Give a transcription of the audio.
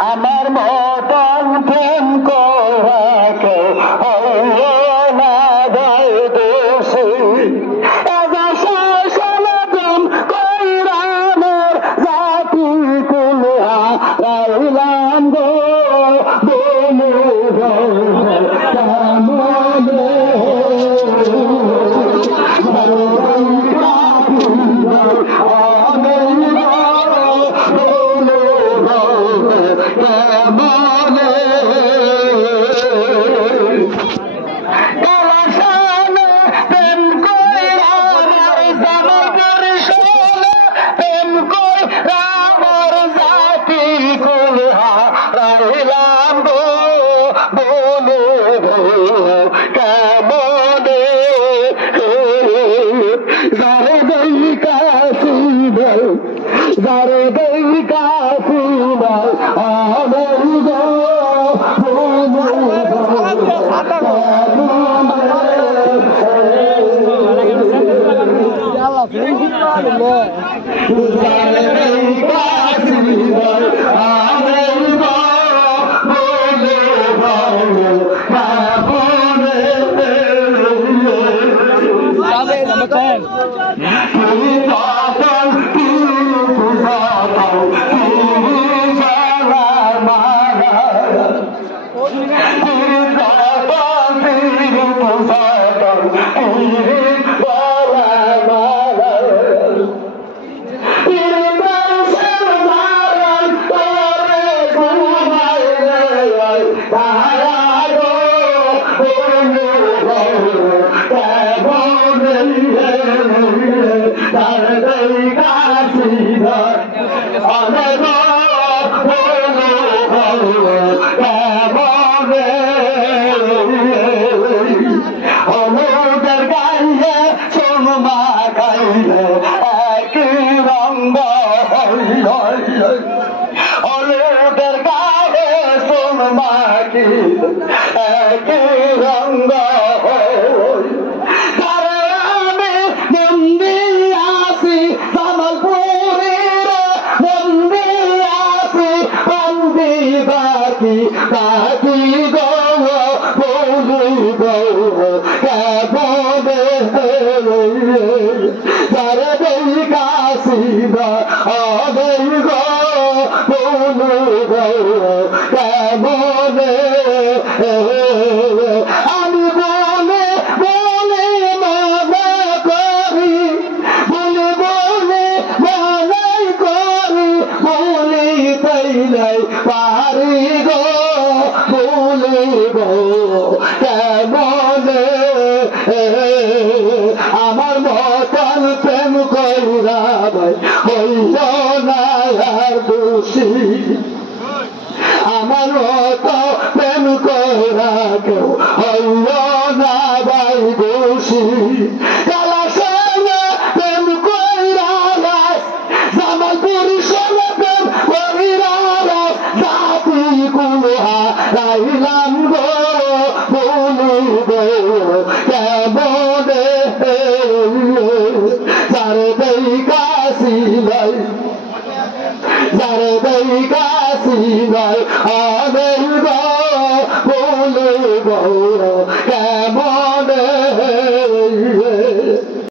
আমার মতন প্রেম করাকে হইও না যায় দোষী প্রেম কইরামের জাতি কুলহা রাইলাম গো বনু আমার মতন প্রেম কইরা হইল না আর দোষী আমার মতো প্রেম কইরা কেউ হইল না ভাই দোষী কালা সঙ্গে প্রেম কইরা জামালপুরি সঙ্গে প্রেম কইরা জাতি কুলহা রাইলাম গো বলিব কেমনে যারে দেই কাশি নাই যারে দেই কাশি নাই আমি গো বলিব কেমন